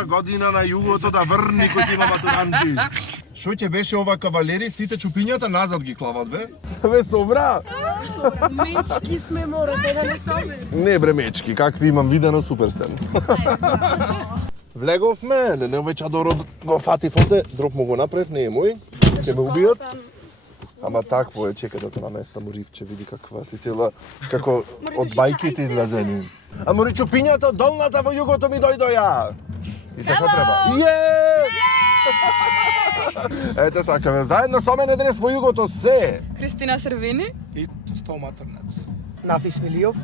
нова година на југото да врни кој ти има матуранти. Шо ќе беше ова кавалери, сите чупињата назад ги клават, бе? Бе, собра! Мечки сме, морате да не соби. Не, бре, мечки, какви имам видено суперстен. Влеговме, Лене овој чадор го фатив овде, друг му го направив, не е мој, ќе ме убијат. Ама такво е, чекате на места Моривче, види каква си цела, како од бајките излезени. А мори чупињата од долната во југото ми дојдоја. И се што треба? Ете така, бе, заедно со мене денес во југото се. Кристина Сервини И Тома Црнец. Нафис Милиов.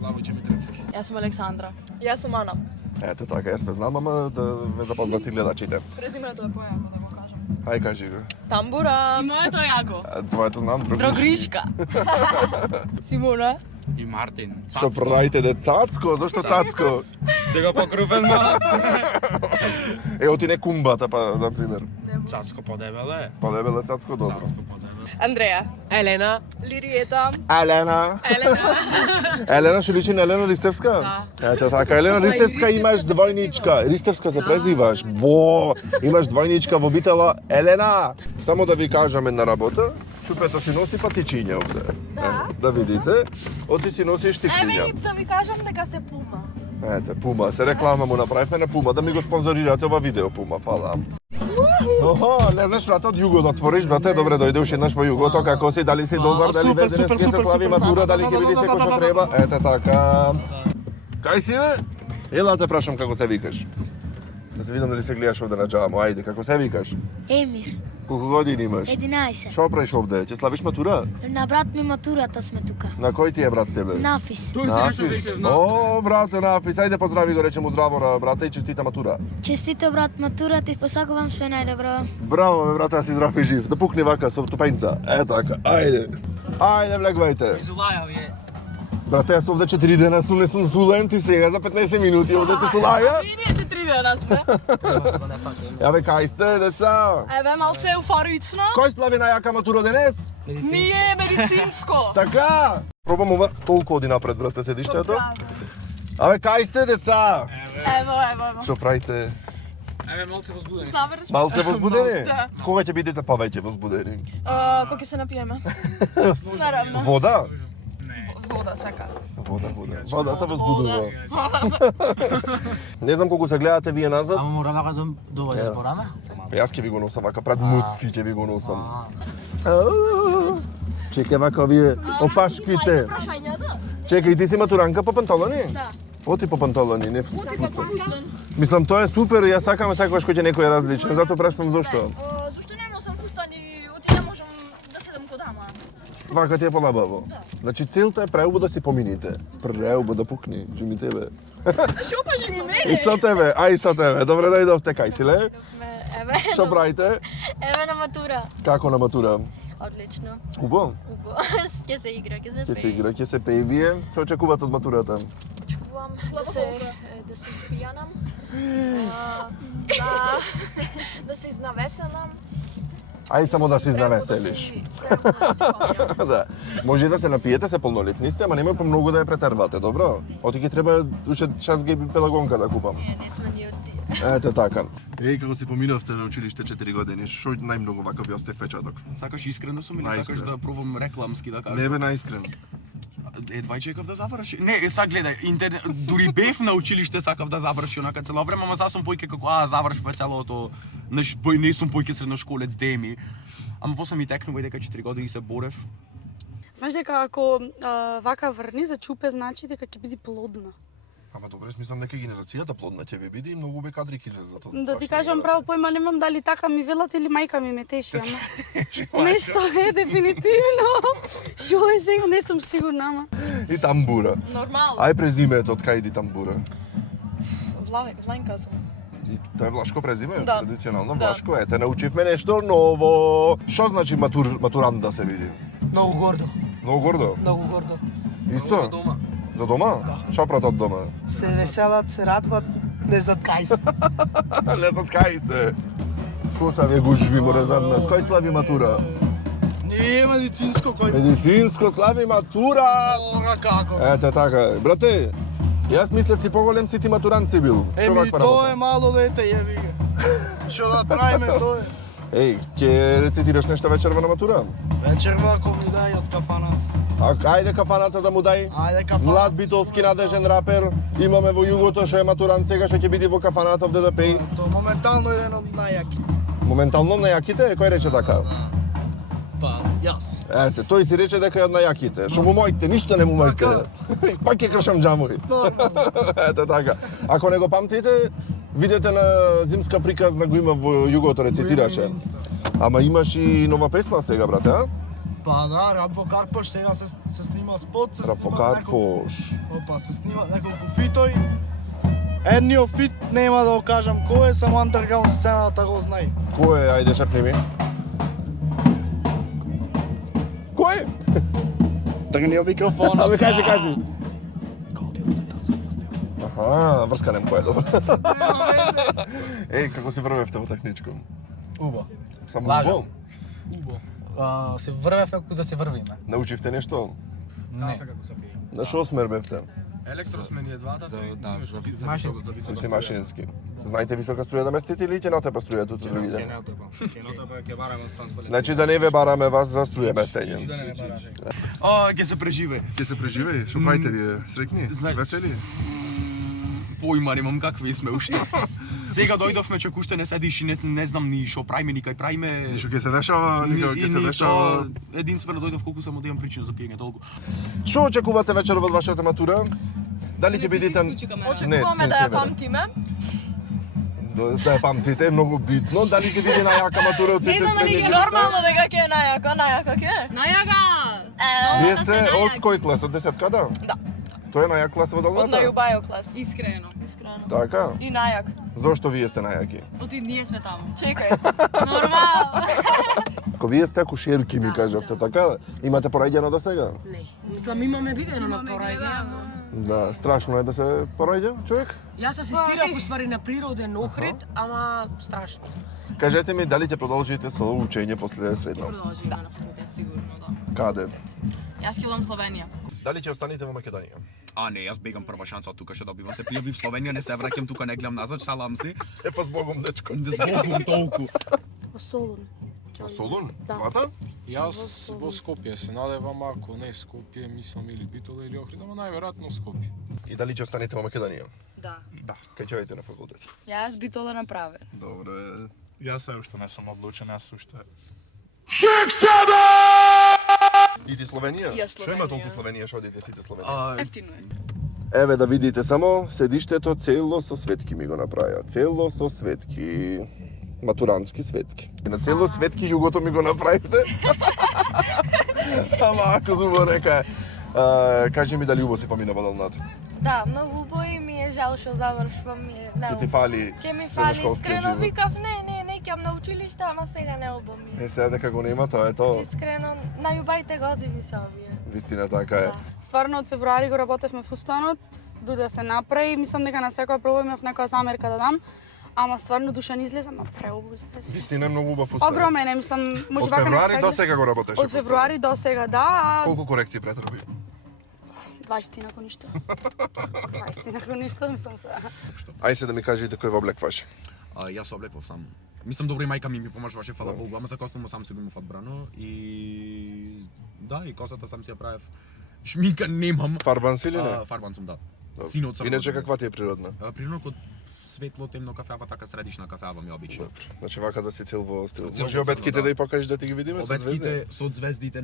Лавојче Митревски. Јас сум Александра. Јас сум Ана. Ете така, јас ве знам, ама да ве запознати гледачите. Презимето е појако да го кажам. Ај кажи го. Тамбура. И моето е јако. Твоето знам, Дрогришка. Симона. И Мартин. Што правите де Цацко? Зошто Цацко? Да го покрупен малац. Оти не кумбата, па, например. Цацко подебеле. Подебеле Цацко, добро. Цацко подебеле. Андреја. Елена. Лириета. Елена. Елена ще личи на Елена Ристевска? Да. Ете така, Елена Ристевска имаш двојничка. Ристевска се презиваш. Бо, имаш двојничка во обитела Елена. Само да ви кажам една работа. Чупето си носи патичиња овде. Да видите. Оти си носиш тикиња. Да ви кажам дека се Пума. Ете, Пума. Се реклама му направивме на Пума. Да ми го спонзорирате ова видео, Пума. Фала. Охо, не знаеш брате од југо да отвориш, брате, добре дојдеш еднаш во југото, како си, дали си добар, дали супер, денес супер, ќе се супер, слави супер. матура, дали ќе види секој што треба. Ете така. Кај си бе? Ела те прашам како се викаш. Да те видам дали се гледаш овде на џамо. Ајде, како се викаш? Емир, Колку години имаш? 11. Што правиш овде? Ќе славиш матура? На брат ми матурата сме тука. На кој ти е брат тебе? Нафис. Нафис. О, брате Нафис, ајде поздрави го, речем му здраво на брата и честита матура. Честито брат матурата и посакувам све најдобро. Браво, бе, брате, да си здрав и жив. Да пукни вака со тупенца. Е така, ајде. Ајде, влегвајте. Изулаја ви е. Брате, јас овде 4 дена сум сулен, ти сега за 15 минути овде ти сулаја. И ние 4 дена сме. Ја бе, кај сте, деца? Еве малце еуфорично. Кој слави најака матура денес? Ние медицинско. Така! Пробам ова толку оди напред, брате, седиштето. Абе, кај сте, деца? Ево. Што правите? Еве малце возбудени. Заврши. Малце возбудени? Да. Кога ќе бидете повеќе возбудени? Кога ќе се напиеме? Наравно. Вода? Вода сека. Вода. Водата возбудува. Не знам колку се гледате вие назад. Ама мора вака да доваѓа збораме? Јас ќе ви го носам вака пред муцки ќе ви го носам. Чекај вака вие опашките. Чекај, ти си матуранка по панталони? Да. Оти по панталони, не мислам тоа е супер, јас сакам секогаш кој ќе некој е различен, затоа прашувам зошто. Зошто не носам фустан и оти не можам да седам код ама. Вака ти е полабаво. Значи целта е преубо да си помините. Преубо да пукни, жими тебе. Шо паже ми мене? И со тебе, и со тебе. Добре дојдовте, кај си ле? Еве, Што правите? еве на матура. Како на матура? Одлично. Убаво. Убаво. Ќе се игра, ќе се Ќе се игра, ќе се пее вие. Што очекувате од матурата? Очекувам да се испијанам. Да се изнавеселам. Ај само да се изнавеселиш. Да. Може и да се напиете, се полнолетни сте, ама немој помногу да ја претервате, добро? Оти ќе треба уште 6 геби пелагонка да купам. Не сме ни од тие. Ете така. Еј, како си поминавте на училиште 4 години, што најмногу вака ви остав впечаток? Сакаш искрен да сум или Најискрен. сакаш да пробам рекламски да кажам? Не бе наискрен. Едва чекав да заврши. Не, сега гледај, интернет, дури бев на училиште сакав да заврши онака цело време, ама сега сум појке како завршува целото, не сум појке средношколец деми. Ама после ми текнува и дека 4 години се борев. Знаеш дека ако вака врни за чупе, значи дека ќе биде плодна. Ама добре, смислам дека генерацијата плодна ќе ви биде и многу бе кадри ќе излезат од Да ти кажам право појма немам дали така ми велат или мајка ми ме теши, ама нешто е дефинитивно. Шо е сега, не сум сигурна, ама. И тамбура. Нормално. Ај презимето од кај иди тамбура. Влајнка сум. И тоа е влашко презиме, Да. традиционално Да. влашко. Ете, научивме нешто ново. Што значи матурант да се види? Многу гордо. Многу гордо. Многу гордо. Исто? За дома. За дома? Што прават од дома? Се веселат, се радват, не знаат кај се. Не знат кај се. Шо се ве гужви море зад нас? Кој слави матура? Не, медицинско кој. Медицинско слави матура! Ога како. Ете така, брате, Јас мислев ти поголем си ти матурант си бил. Што Еми, ваква тоа е работа? мало дете, јеби го. Што да правиме, тоа е. Еј, ќе рецитираш нешто вечерва на матура? Вечерва, ако ми дај од кафанат. Ајде кафаната да му дај. Ајде кафанат. Млад битолски надежен рапер, имаме во југото што е матурант сега што ќе биде во кафаната овде да пеи. Тоа моментално е еден од најјаките. Моментално на јаките, кој рече така? Па, јас. Ете, тој си рече дека е од најаките. Што му моите, ништо не му моите. Пак ќе кршам џамови. Нормално. Ете така. Ако не го памтите, видете на зимска приказна го има во југото рецитираше. Ама имаш и нова песна сега, брате, а? Па да, Рап во Карпош сега се снима спот, се Рап во снима Карпош. Опа, се снима неколку фитои. Едниот фит нема да го кажам кој е, само андерграунд сцената го знае. Кој е, ајде шепни ми? Кој е? Тргни од микрофона. Ами кажи. Аха, врсканем кој е добро. Еј, како се врвевте во такничко? Убо. Само Лажам. убо? Убо. Се врвев како да се врвиме. Научивте нешто? Не. На шо смер бевте? Електросмени е двата, тој Тој си машински. Знаете висока струја да местите или ќе натепа струја тука другите? Значи да не ве бараме вас за струја местење. О, ќе се преживе. Ќе се преживее? Што правите вие? Среќни? Весели? Појма немам какви сме уште. Сега дојдовме, чак уште не седиш и не знам ни што правиме, ни кај правиме. Ништо ќе се дешава, никако ќе се дешава. Единствено дојдов колку само да имам причина за пиење, толку. Што очекувате вечерва од вашата матура? Дали ќе бидете... Очекуваме да ја памтиме. Да ја памтите, е многу битно. Дали ќе биде најака матура од сите средни? Нормално дека ќе е најака ќе е. Најага! Вие сте од кој клас? Од 10-ка, да? Да. Тој е најак клас во Од долната? најубајо клас. Искрено. Така? И најак. Зошто вие сте најаки? Оти ние сме таму. Чекај. Нормално. Ако вие сте акушерки, ми кажавте, така? Имате пораѓано до сега? Не. Мислам, имаме видено на пораѓање. Да, страшно е да се пораѓа човек. Јас асистирав уствари на природен Охрид, ама страшно. Кажете ми, дали ќе продолжите со учење после средно? Продолжиме на факултет сигурно, да. Каде? Јас ќе одам Словенија. Дали ќе останете во Македонија? А не, јас бегам прва шанса од тука, што добивам се пријавив в Словенија, не се враќам тука, не гледам назад, салам се. Е па збогом, дечко. Збогум толку. Во Солун. Во Солун? Да. Двата? Јас во Скопје се надевам, ако не Скопје, мислам или Битола или Охрид, ама најверојатно Скопје. И дали ќе останете во Македонија? Да. Да. Кај ќе одите на факултет? Јас Битола направе. Добре. Јас се уште не сум одлучен, јас уште... И ти Словенија? Јас Што има Словенија. толку Словенија, што одите сите словенци? Ефтино е. Еве да видите само, седиштето цело со светки ми го направија. Цело со светки. Матурантски светки. И на цело светки југото ми го направите. Ама ако зубо нека. Кажи ми дали убаво си поминава долната. Да, многу убаво и ми е жал што завршвам. Ќе ти фали Ќе ми фали средношколскиот искрено, живот. викав не ќам на училиште, ама сега не убаво ми. Е, сега дека го нема, тоа е тоа. Искрено, најубајте години се овие. Вистина така е. Стварно од февруари го работевме фустанот, дури да се направи, мислам дека на секоја проба имав некоја замерка да дам. Ама стварно душа не излезе, ама преубав се. Вистина е многу убав фустан. Огромен е, мислам, може Од вака не февруари се до сега го работеше Од февруари до сега, да, а Колку корекции претрпи? 20 ако ништо. 20 ако ништо, мислам се. Ај се да ми кажете кој во облекваш. Јас се облеков сам. Мислам добро и мајка ми помажуваше, фала Богу, ама за костюмот сам се го имав одбрано и да, и косата сам си ја правев. Шминка немам. Фарбан си или не? Фарбан сум, да. Добро. Синот сам. Иначе каква ти е природна? Природно код светло темно кафеава, така средишна кафеава ми обича. Добро. Значи вака да си цел во стил. Цел Може во црно, обетките да. да и покажеш да ти ги видиме со звезди? Обетките со звездите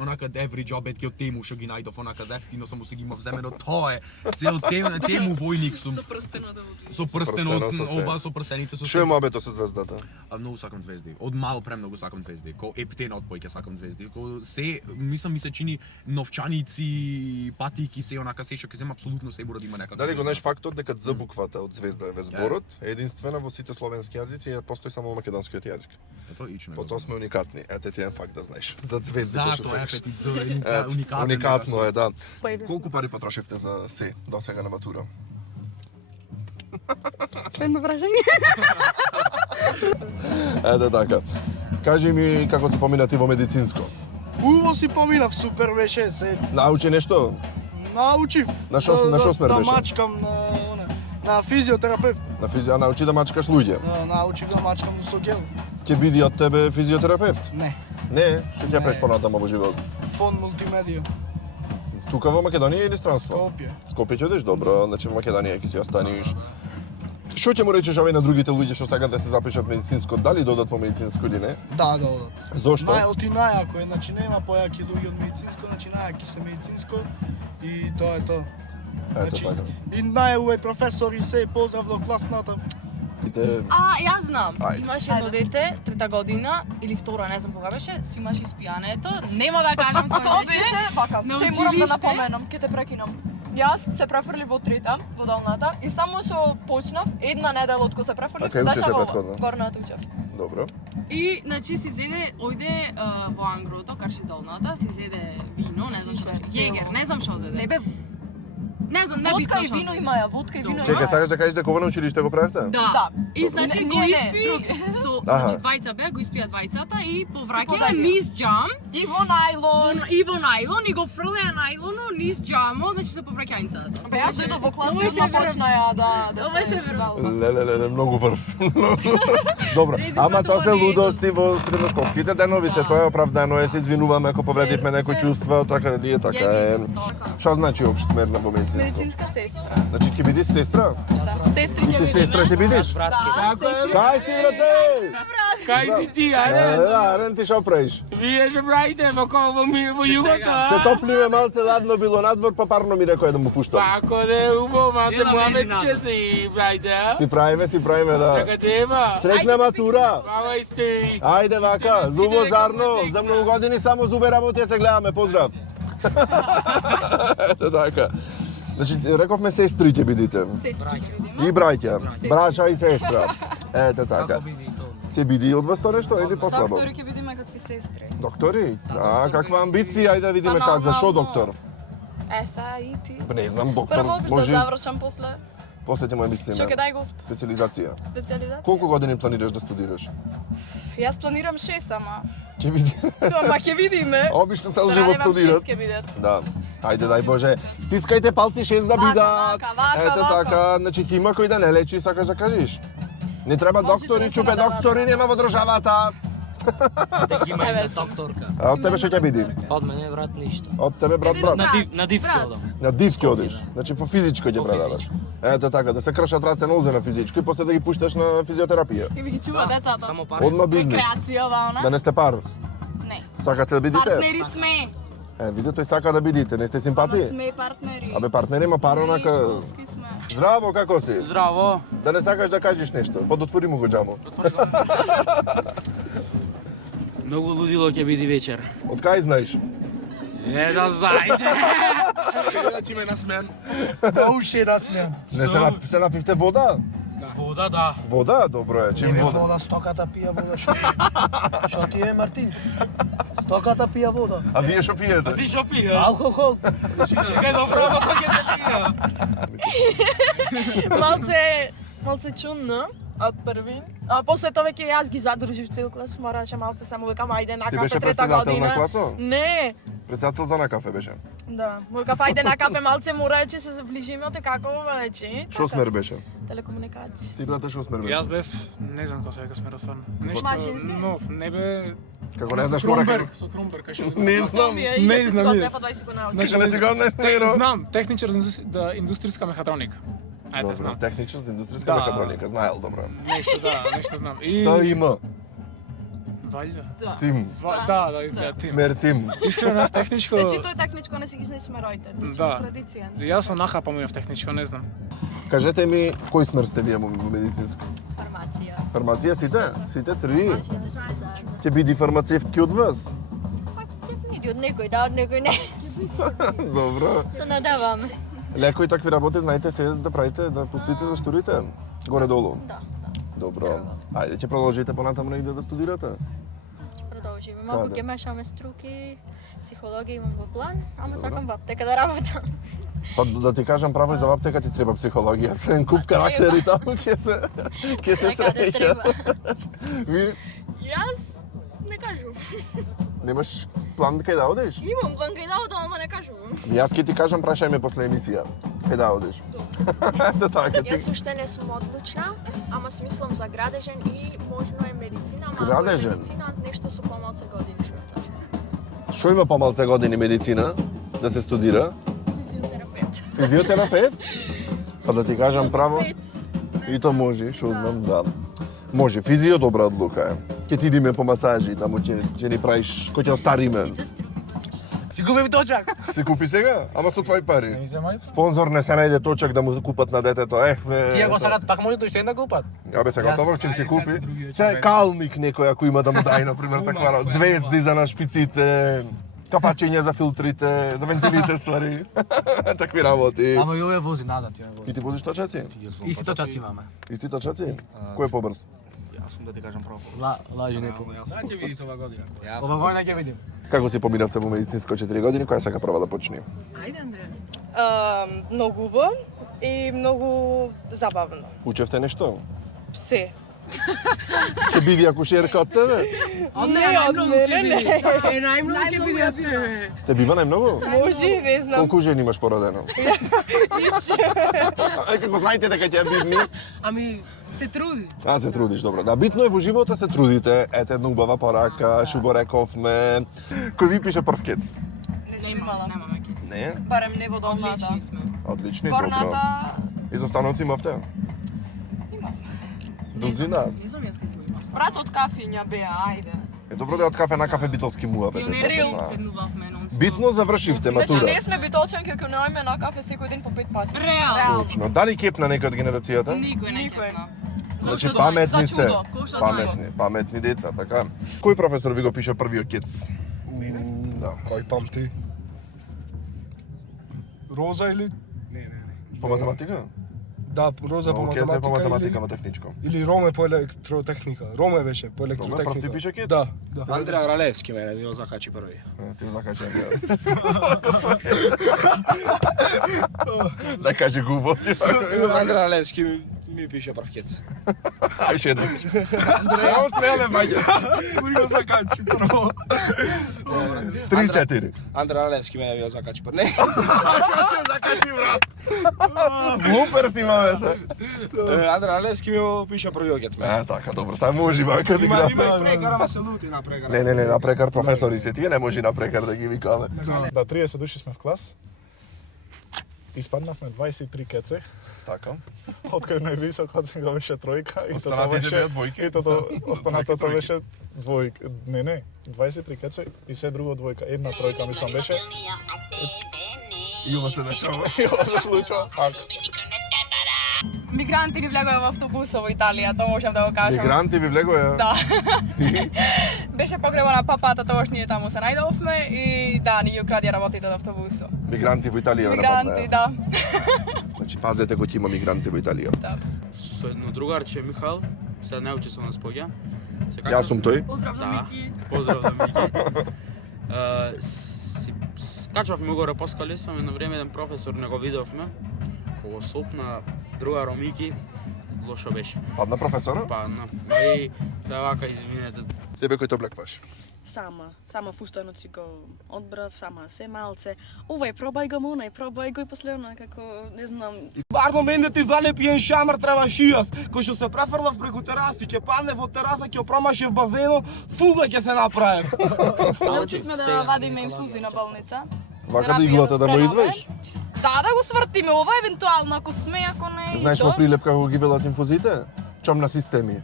онака average обетки од тему што ги најдов, онака зефтино само си ги имав земено, тоа е. Цел тему војник сум. Со прстенот да го Со прстенот, Со се. ова со прстените со Што е мобето со звездата? Многу сакам звезди. Од мал премногу сакам звезди. Ко ептена од појќе сакам звезди. Ко се, мислам ми се чини новчаници, патики, се онака се што ќе зема апсолутно се да има некако. Дали го знаеш фактот дека Д буквата од звезда е зборот е единствена во сите словенски јазици и постои само во македонскиот јазик. Ето ично. Потоа сме уникатни. Ете ти еден факт да знаеш. За звездите што Затоа сакаш. епе ти уникатно. Уникатно е, да. Појде. Колку пари потрошивте за се до сега на матура? Следно прашање. Ете така. Кажи ми како се помина ти во медицинско. Убаво си поминав, супер беше, се Научи нешто? Научив. На шо смер Да беше? мачкам на физиотерапевт. На физија научи да мачкаш луѓе. Научив да мачкам со гел. Ќе биде од тебе физиотерапевт? Не. Не, што ќе правиш понатаму во живот? Фон мултимедија. Тука во Македонија или странство? Скопје. Скопје ќе одиш, добро, значи во Македонија ќе си останиш. Што ќе му речеш овој на другите луѓе што сакаат да се запишат медицинско, дали додат во медицинско или не? Да, да одат. Зошто? Најако е, значи нема појаки луѓе од медицинско, значи најаки се медицинско и тоа е тоа. Ето Значи, така. и најубави професори се поздрав до класната. Јас знам. Ајде. Имаш едно дете, трета година или втора, не знам кога беше, си имаш испијането. Нема да кажам Тоа кога беше, беше. вака, На че морам да училиште. напоменам, ќе те прекинам. Јас се префрлив во трета, во долната, и само што почнав, една недела од кога се префрлив, А се кај учеше дешава ова. претходно? Горната учев. Добро. И, значи, си зеде, ојде во Ангрото, карши долната, си зеде вино, не знам што, јегер, не знам што зеде. Не бе, Не знам, не водка битно и што вино зеде. имаја, водка и вино Чекај, имаја. сакаш да кажеш дека ова на училиште го правевте? Да. И значи Не, го не, испи други. со, Аха. значи двајца беа, го испија двајцата и повраќаја подаѓа. низ џам, И во најлон. и во најлон и го фрлеа најлоно низ џамо, значи со повраќајницата. Бе, јас дојдов во класа Ова и беше одма почнаја да Ова се беше изгалва. Леле, многу врв. Добро, ама тоа се лудости во средношколските денови, се тоа е оправдано, е се извинуваме ако повредивме некој чувство, така ли е, така е. Што значи општ смерна во медицинско? Медицинска сестра. Значи ќе бидеш сестра? Сестри И ќе ти сестра ќе бидеш? Кај си, брате? Кај си ти, Арен, ти што правиш? Вие што правите во југото, Се топлиме малце, ладно било надвор, па парно ми рекој да му пуштам. Ако да е убаво, мате Муамед че си правите, а? Си правиме, да. Така треба. Среќна матура! Баба и сте. Ајде вака, зубо зарно, за многу години само зубе работи се гледаме, поздрав. Ето така. Значи, рековме сестри ќе бидите. Сестри ќе видиме. И браќа, брача и сестра. Ето така. Ќе биде и од вас тоа нешто или послабо? Доктори ќе видиме какви сестри. Доктори? А, каква амбиција, ајде да видиме Па, кај за шо нормално. доктор? Са и ти. Па не знам, доктор Прво да може завршам после. после ќе му Што мислиме. ќе дај го Специализација. специализација? Колку години планираш да студираш? Јас планирам 6, ама. Ќе види. Ама ќе видиме. Обично цел живот студират. 6 ќе бидат. Да. Ајде дај Боже, стискајте палци 6 да бидат. вака, Ето вака. така, значи ќе има кој да не лечи, сакаш да кажеш. Не треба Може доктори, да се чупе надават. доктори нема во државата. Дека има една Еве, докторка. А од тебе што ќе биде? Од мене брат ништо. Од тебе брат. На дивки одам. На дивки одиш. Значи по физичко ќе По предаваш. физичко. Ето така, да се кршат раце нозе на физичко и после да ги пушташ на физиотерапија. И ви ги чува децата. Само пари. Одма бизнес. Рекреација ваана. Да не сте пар. Не. Сакате да бидите? Партнери сме. Види, тој сака да бидите, не сте симпати? Сме партнери. Абе, партнери има пара онака... Школски сме. Здраво, како си? Здраво. Да не сакаш да кажеш нешто, подотвори му го џамо. Многу лудило ќе биде вечер. Од кај знаеш? Не да знаете. Сега ќе ме насмен. Да уши насмен. Не се напивте вода? Вода, да. Вода? Добро е, чим вода. Вода, стоката пија вода. Што ти е, Мартин? Стоката пија вода. А вие што пиете? Ти што пија? Алкохол. Чекај добро, ама кој ќе се пија? Малце чудно од први. А после тоа веќе јас ги задружив цел клас, мораше малце само викам ајде на Ти кафе беше трета председател година. на класо? Не. Председател за на кафе беше. Да, мој кафе ајде на кафе малце му рече се заближиме те како вече. Шо смер беше? Телекомуникација. Ти брате шо смер беше? Јас бев, не знам кој се века смерот стварно. Нешто Машински? нов, не бе. Како не знаеш мора Со Крумберг, кај што. Не знам. Не знам, Ја јас. па 20 го научив. Кажа не си го однесено. Знам, техничар за индустријска мехатроника. Ајде, Добро, знам. техничар за индустријска Да. мехатроника, знаел добро. Нешто, да, нешто знам. И... Тоа има. Валјда. Да. Тим. Да, изгледа тим. Смер тим. Искрено, јас техничко... Значи тој техничко не си ги знаеш смероите. Да. Традиција. Јас сум нахапам в техничко, не знам. Кажете ми, кој смер сте вие во медицинско? Фармација. Фармација сите? Сите три? Сите сме заедно. Ќе биде фармацевтки од вас? Па, ќе биде од некој, да, од некој не. Добро. Се надаваме. Леко и такви работи знаете се да правите, да пустите да штурите? Горе-долу? Да, да. Добро. Ајде, ќе продолжите понатаму негде да студирате? Ќе продолжиме. Малку Да. ќе мешаме струки, психологија имам во план, ама сакам во аптека да работам. Па да ти кажам право и за аптека ти треба психологија, сен куп карактери таму ќе се Така да среќа. треба. Ви Јас не кажувам. Немаш план кај да одиш? Имам план кај да одам, ама не кажувам. Јас ќе ти кажам, прашај ме после емисија. Кај да одиш? Да така ти. Јас уште не сум одлучна, ама смислам за градежен и можно е медицина, ама Градежен? ако е медицина нешто со помалце години што е тоа. Шо има помалце години медицина да се студира? Физиотерапевт. Физиотерапевт? Па да ти кажам право? И то може, шо знам, да. Може, физио добра одлука е. Ќе ти идиме по масажи, таму ќе ни правиш, кој ќе остариме. Си губим точак! Се купи сега, ама со твои пари. ми земај. Спонзор не се најде точак да му купат на детето. Тие го сакат, пак може да уште да купат. Абе сега Јас- тоа ќе им се Ајде, купи. сега се другиот Се човек. калник некој ако има да му дај на пример таква работа. Звезди за на шпиците, капачиња за филтрите, за вентилите ствари. Такви работи. Ама и овие вози назад, ја вози. И ти возиш точаци? Исти точаци имаме. Исти точаци? Кој е побрз? Јас сум да ти кажам право. Лажи некој. Сега ќе видите ова година. Ова година ќе видим. Како си поминавте во медицинско 4 години, која сака прва да почне? Ајде, Андреја. Многу убаво и многу забавно. Учевте нешто? Се. Ќе биде акушерка од тебе? Не од мене, не. Е, најмногу ќе биде од тебе. Те бива најмногу? Може, не знам. Колку жени имаш породено? Како знаете дека ќе бидни? Ами, се труди. Се трудиш, добро. Да, битно е во живота се трудите. Ете една убава порака, што го рековме. Кој ви пише прв кец? Не сум имала. Немаме кец. Не? Барем не во долната. Одлични сме. Одлични, добро. Горната И за останоци имавте? Дозина? Не знам јас колку имав. брат од кафиња беа, ајде. Е добро да од кафе на кафе битолски муабет. Пионери седнувавме нон-стоп. Битно завршивте Значи матура. не сме битолчанки, ако наоѓаме на кафе секој ден по 5 пати. Реално. Точно. Дали кепна некој од генерацијата? Никој не Никој. кепна. Значи Зашто? паметни За сте. чудо, кој што Паметни, паметни деца, така. Кој професор ви го пише првиот кец? Да. Кој памти? Роза или? Не. По математика? Да, Роза по Кец е по математика математика, во техничко. или Роме по електротехника. Роме беше по прв ти електротехника. пише кец? Да. Андреа Ралевски мене ми го закачи први. Ти закача да каже губо ти. Андреа Ралевски ми пише прв кец. Ај ше едно. Андреа, смеле маѓа. Кој го закачи прво? 3-4. Андреа Ралевски мене ми го закачи први. Не. Закачи брат. Глупер си имаме се. Андреа Ралевски ми го пише првиот кец мене. Така, добро, стај може ба каде Има игра. и прекар, ама се лути на прекар. Не, на прекар професори се, тие не може на прекар да ги викаме. Да, 30 души сме в клас. Испаднавме 23 кеци. Така. Откај највисок оценка беше тројка и тоа Останатите беше беа двојки? И тоа останатото беше двојка. Не, 23 кеци и се друго двојка. Една тројка мислам беше. И ова се дешава. И ова се случува. Така. Мигранти ни влегоа во автобуса во Италија, тоа можам да го кажам. Мигранти ви влегоја? Да. Беше погреба на папата, тогаш ние таму се најдовме и да, ни ги укради работите од автобусот. Мигранти во Италија ве Мигранти, нападнаа. да. Значи пазете кој ќе има мигранти во Италија. Со едно другарче Михаил, сега не учи со нас поѓа. Јас сум тој. Поздрав за Да. Мики. Поздрав за Мики. Скачавме горе по скалисам, едно време еден професор не го видовме. Кога сопна другаро Мики, лошо беше. Падна професора? Падна. И да вака извинете. Тебе кој те облекваш? Сама фустанот си го одбрав, сама се малце. Овај пробај го, онај пробај го и после она како не знам. Барно мен да ти залепи ен шамар треба шијас, кој што се префрлав преку тераси, ќе падне во тераса, ќе промаши в базенот, фуга ќе се направи. Научивме да вадиме инфузии на болница. Вака да иглата да му извеш? Да, да го свртиме, ова евентуално, ако сме, ако не и Знаеш то. во прилеп како ги велат инфузите? Чом на системи.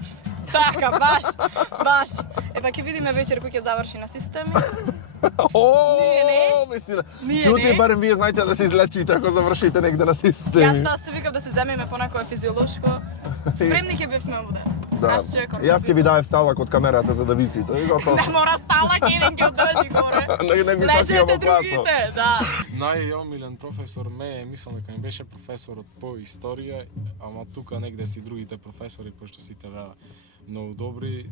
Така, баш. Епа ќе видиме вечер кој ќе заврши на системи. О, мислина. Ние Чути не. барем вие знаете да се излечите ако завршите негде на Јас системи. да се викав да се земеме по некое физиолошко. Спремни ќе бевме овде. Да. Аз чекам. Јас ќе ви давев сталак од камерата за да висите. И готово. Не мора сталак, еден ќе одржи горе. Не ви сакија во Лежете класот. другите, да. Најомилен професор ме мислам дека ми беше професорот по историја, ама тука негде си другите професори, пошто сите беа многу добри,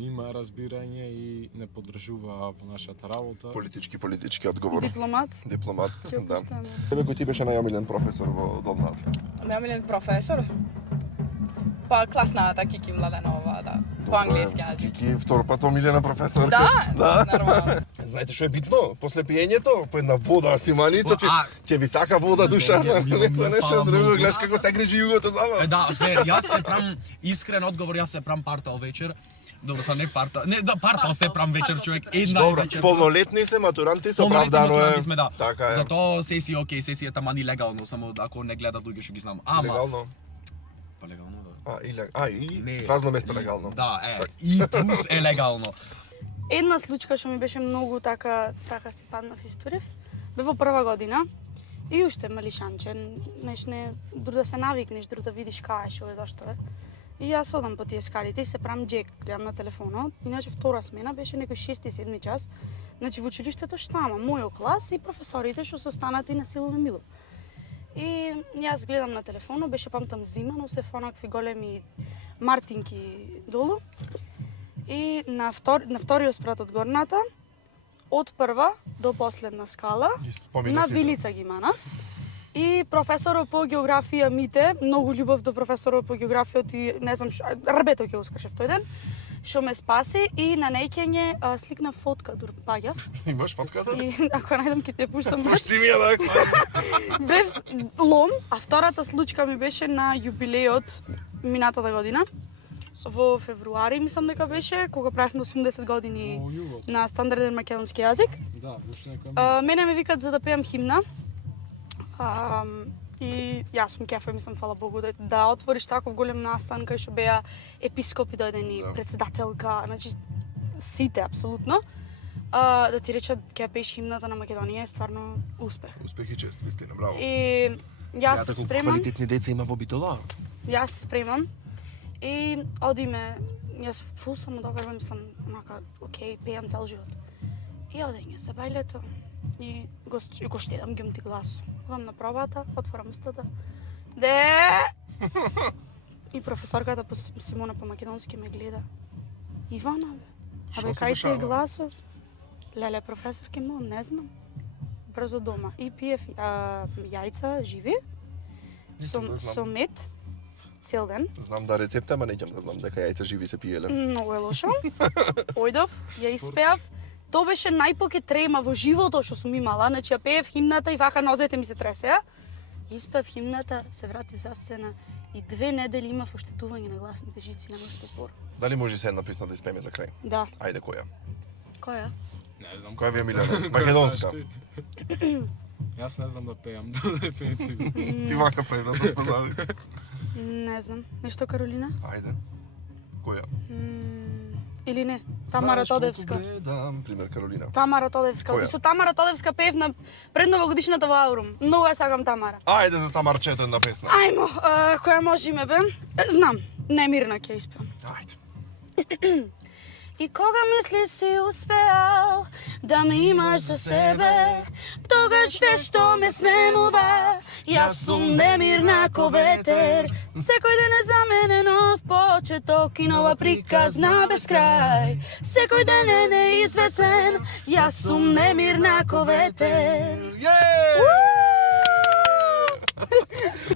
има разбирање и не поддржуваа во нашата работа. Политички одговор. Дипломат. Дипломат, Ќе да. опуштаме. Тебе кој ти беше најомилен професор во Долнат? Најомилен професор. Па класната Кики Младенова, да. По англиски јазик. Кики, втор пат омилена професорка. Да, нормално. Знаете што е битно? После пиењето, по една вода симаница, ќе ви сака вода душа. Не нешто друго, гледаш како се грижи југото за вас. Да, фер, јас се прам искрен одговор, јас се прам партал вечер. Добро, са не парта. Не, да, партал се прам вечер, човек. Една Добро, вечер. полнолетни се, матуранти се, оправдано е. Сме, да. Така е. Затоа сеси окей, сесијата мани легално, само ако не гледат луѓе што ги знам. Ама Легално. Па легално, да. И празно место легално. Да, и плюс е легално. Една случка што ми беше многу така си падна в историв, бе во прва година и уште малишанче, не дур да се навикнеш, дур да видиш кај што е, зашто е. И јас одам по тие скалите и се прам джек, гледам на телефонот. Иначе втора смена беше некој 6-7 час. Значи во училиштето штама, мојот клас и професорите што се останати на Силови Милов. И јас гледам на телефонот, беше памтам зима, но се фонакви големи мартинки долу. И на вториот спрат од горната, од прва до последна скала, на вилица ги манав. И професорот по географија Мите, многу љубов до професорот по географија и не знам што, рбето ќе ускаше тој ден, што ме спаси и на нејќење сликна фотка дур паѓав. Имаш фотката? И ако најдам ќе те пуштам баш. Пушти ми ја да. Бев лом, а втората случка ми беше на јубилеот минатата година. Во февруари мислам дека беше, кога правевме 80 години на стандарден македонски јазик. Да, уште некој. Мене ме викат за да пеам химна. И јас сум кефа, мислам, фала Богу, да отвориш таков голем настан кај што беа епископи дојдени, председателка, значи сите апсолутно. Да ти речат ќе пееш химната на Македонија е стварно успех. Успех и чест, вистина, браво. И јас се спремам. Квалитетни деца има во Битола. Јас се спремам. И одиме, јас фул само добар, мислам, онака, окей, пеам цел живот. И одење се бајлето. И го штедам гимти глас. Одам на пробата, отворам устата. И професорката по Симона по македонски ме гледа. Ивана, бе. Абе, кај ти е гласот? Леле, професорки му, не знам. Брзо дома. И пиев јајца живи, со мед, цел ден. Знам да рецепта, ама неќам да знам дека јајца живи се пиеле. Многу е лошо. Ојдов, ја испеав. Тоа беше најпоке трема во животот што сум имала. Значи, ја пеев химната и вака нозете ми се тресеа. Испеав химната, се вратив за сцена и 2 недели имав оштетување на гласните жици, не можете збор. Дали може се една песна да испееме за крај? Да. Ајде, која? Која? Не знам. Која ви е милена? Македонска. Јас не знам да пеам, дефинитивно. Ти вака превратно познави. Не знам. Нешто Каролина? Ајде. Која? Или не? Тамара Тодевска. Пример Каролина. Тамара Тодевска. Која? Со Тамара Тодевска пеев на предновогодишната во Аурум. Многу ја сакам Тамара. Ајде за Тамарчето една песна. Ајмо, која може име бе? Знам. Немирна ќе испеам. Ајде. И кога мислиш си успеал да ме имаш за себе, тогаш вешто ме снемува. Јас сум немирна ко ветер, секој ден е за мене нов почеток и нова приказна без крај. Секој ден е неизвестен, јас сум немирна ко ветер.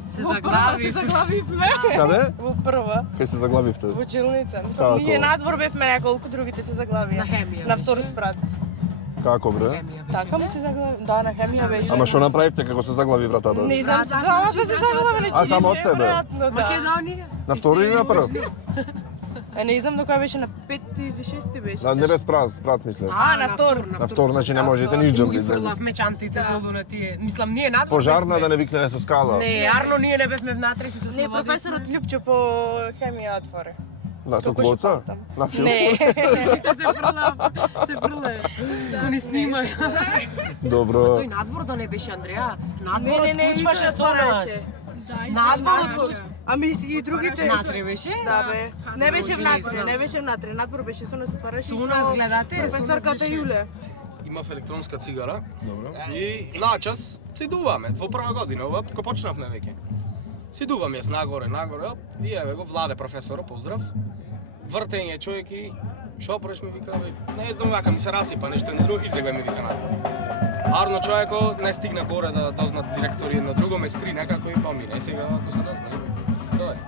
Се заглавивме. Каде? Во прва. Кај се заглавивте? Во училница. Како? Мислам, ние надвор бевме неколку, другите се заглавија. На хемија На беше. втор спрат. Како бре? Така му се заглави. Да, на хемија беше. Ама што направивте како се заглави вратата? Не знам, само се заглави. А само од себе? Македонија. На втори или на прв? Не знам на која беше, на 5 или 6 беше. На не бе спрат мисле. На втор. На втор, значи не можете ни Ги джамби. фрлавме чантите долу на тие. Мислам, ние надвор Пожарна да не викне со скала. Не, Арно, ние не бевме внатре, се Не, ослободивме. професорот Љупчо по хемија отвори. На со Како клоца? шо памтам. На филм? Не. се фрлав. Да не снима. Добро. Тој надвор да не беше, Андреа. Надвор Не, отклучваше и со нас. Надвор отклучваше. Ами и другите... Внатре беше? Да, бе. Не беше внатре, не беше внатре. Надвор беше со нас отвараше. Со нас гледате, со нас професорката беше. Јуле. Имав електронска цигара. Добро. И начас си дуваме, во прва година, ова, ко почнавме веќе. Си дувам јас нагоре, оп, и еве го Владе професоро, поздрав. Вртење човек и шо преш ми вика, не знам вака ми се расипа нешто и друго, излегува ми вика надвор. Арно човеко не стигна горе да дознат директори на друго ме скри некако и помине. Сега ако се дозна, тоа е.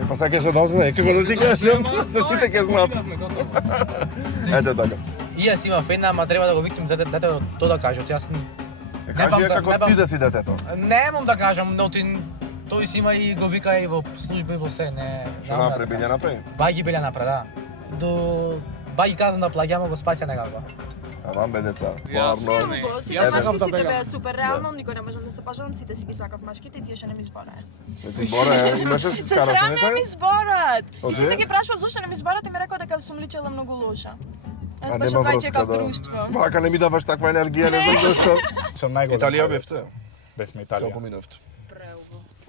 Па сега ќе се дознае, како да ти кажам, се сите ќе знаат. Ете така. И јас имав една, ама треба да го викнем детето тоа да каже, јас Кажи ја како ти да си детето. немам да кажам, но тој си има и го вика и во служба и во се, не. Што направи, билја направи? Бај ги билја напред, да. До бај каза на плагјама го спасја некако. Аман бе деца. Сакам го, сите Јас сакам машки да сите бегам. беа супер, реално никој не можам да се пажам, сите си ги сакав машките и тие што не ми збораа. Ти збора, имаше се Се скара со срамеа ми некој? зборат. И Оди? сите ги прашуваа зошто не ми зборат и ми рекоа дека сум личела многу лоша. А Јас баш нема од врска, в да. друштво. Вака не ми даваш таква енергија, не знам зашто. Сум најголем. Италија бевте? Бевме Како Италија. поминавте?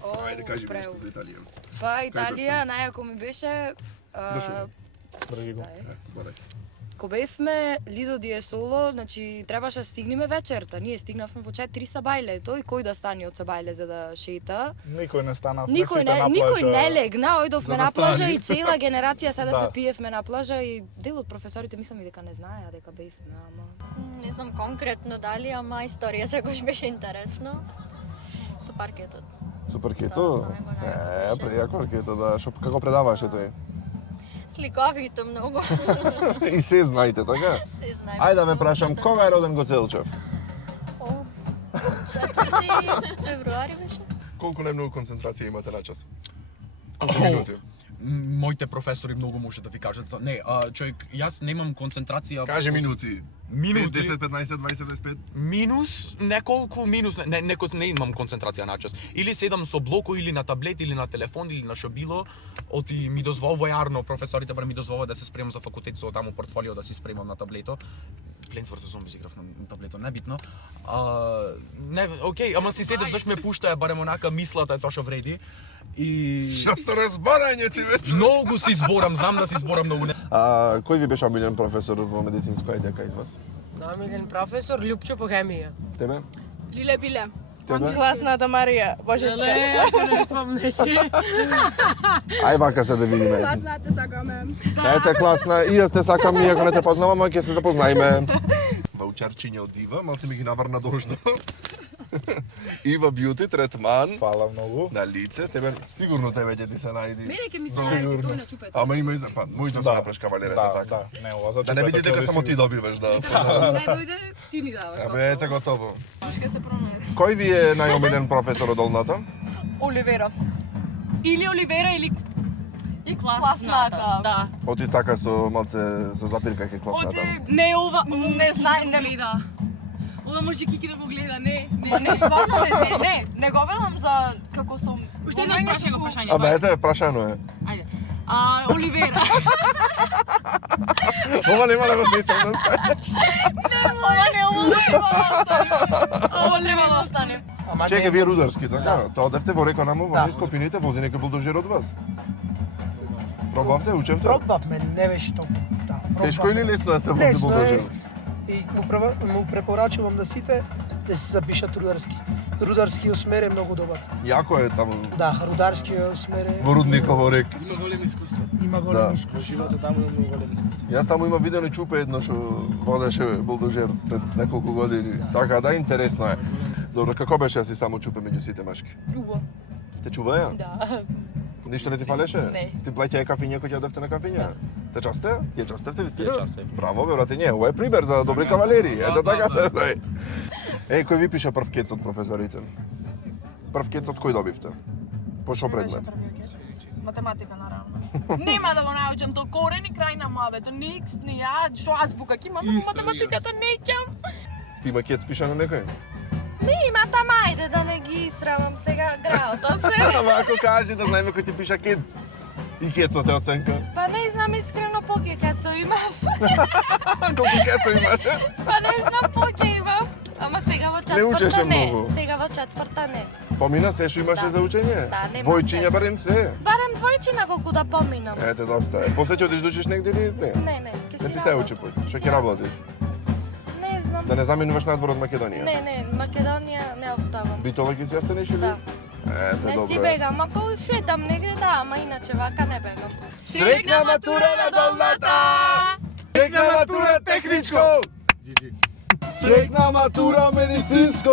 Ајде кажи ми нешто за Италија. Па Италија најако ми беше Држи го. Зборај се. Ко бевме Лидо ди Соло, значи требаше да стигнеме вечерта. Ние стигнавме во 4 сабајле. Тој кој да стане од сабајле за да шета? Никој не стана. Никој не легна, ојдовме За да на плажа стане. и цела генерација седевме Да. пиевме на плажа и дел од професорите мислам и дека не знаеа дека бевме, ама Не знам конкретно дали, ама историја секогаш беше интересно. Со паркетот. Со паркето? Прејако паркето, да. Шо, како предаваше тој? Сликовито многу. И се знаете, така? Се знае. Ајде да ме прашам, кога е роден Гоцелчев? 4 февруари беше. Колку најмногу концентрација имате на час? Колку минути? Моите професори многу може да ви кажат за... Не, човек, јас немам концентрација... Кажи минути. Минути? 10, 15, 20, 25? Минус, неколку минус, не имам концентрација на час. Или седам со блоко, или на таблет, или на телефон, или на шо било, оти ми дозволува јарно, професорите ми дозволува да се спремам за факултет со таму портфолио да си спремам на таблето. Plants vs. Zombies играв на таблето, небитно. Не, окей, ама си седев, зашто ме пуштаја барем онака мислата е тоа што вреди. И... Шесто разбарање ти вече. Многу си зборам, знам да си зборам многу. Кој ви беше омилен професор во медицинско ајде кај вас? Намилен професор Љупчо по хемија. Тебе? Лиле биле. Тебе? Класната Марија, Божечка. Не спомнеш. Ај вака се да видиме. Класната сакаме. Ете класна, и јас те сакам, иако не те познавам, а ќе се запознаеме. Ваучарчиња од Ива, малце ми ги наврна дождо. Ива Бјути, третман. Фала многу. На лице, тебе сигурно тебе ќе ти се најди. мене ќе ми се најде тој на чупето. Ама има и за па, можеш да се направиш кавалерата Да, така. да, не ова за Да не биде чупето дека ќе само ви ти си- добиваш, да. Не дојде, ти ни даваш. Абе, ете готово. Ќе се пронајде. Кој ви е најомилен професор од Олната? Оливера. Или Оливера или И класната. Да. Оти така со малце со запирка ке класната. Не ова, не знае, не гледа. Ова може Кики да го гледа, не. Не, стварно не го велам за како сум. Уште еднаш прашај го прашање. Абе, ете, прашано е. Ајде. Оливера. Ова нема да го сеќам да стане. Ова треба да остане. Чекај, вие рударски, така? Тоа одевте во река Наму, во Скопините, вози некој булдожер од вас? Пробавте, учевте? Пробавме, не беше толку. Да, Тешко или лесно да се вози Лесно е. булдожер? И му препорачувам да сите да се запишат рударски. Рударскиот смер е многу добар. Јако е таму. Да, рударскиот смер е... Во Рудниково рек. Има големи искуства. Има Да. големи искуства. Животот таму има многу големи искуства. Јас таму има видено чупе едно што водеше булдожер пред неколку години. Така да, интересно е. Добро, како беше да си само чупе меѓу сите машки? Убаво. Те чуваја? Да. Ништо не ти фалеше? Не. Ти плаќаја кафиња кој ќе одевте на кафиња? Те часте? Ја частевте ви стига? Ја частев. Браво, бе, брате, не, ова е пример за добри кавалери. Ето така. Кој ви пише прв кец од професорите? Прв кец од кој добивте? По шо предмет? Математика, наравно. Нема да го научам то корен и крај на мабето. Никс, ни ја, што азбука ќе имам, Исто, математиката неќам. Ти има кец пише на некој? Ми има тама, ајде да не ги срамам сега граото се. Ама ако кажи да знаеме кој ти пиша кец. И кецот е оценка. Па не знам искрено поќе кацо имав. Колку кецо имаше? Па не знам поќе имав. Ама сега во Не учеше четврта не. многу. Сега во четврта не. Помина се што имаше Да. за учење? Да, нема Двојчиња се. барем се. Барем двојчина колку да поминам. Ете, доста е. После ќе одиш да учиш негде или не? Не, ќе Не си ти се учи работам. пој. Што Си ќе работиш? Не знам. Да не заменуваш надвор од Македонија? Не, Македонија не оставам. Битола ќе си останеш или? Да. Ете, Не си добро. е. бегам, ако шетам негде да, ама иначе вака не бегам. Среќна матура на Долната! Среќна матура техничко! Среќна матура медицинско!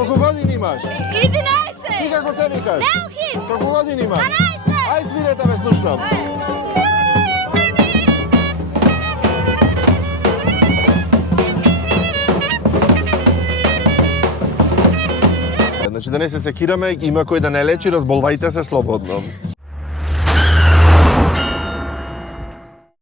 Колку години имаш? 11! Ти како се викаш? Мелхим! Колку години имаш? 12! Ај свирете, ве слушнам. Значи да не се секираме, има кој да не лечи, разболвајте се слободно.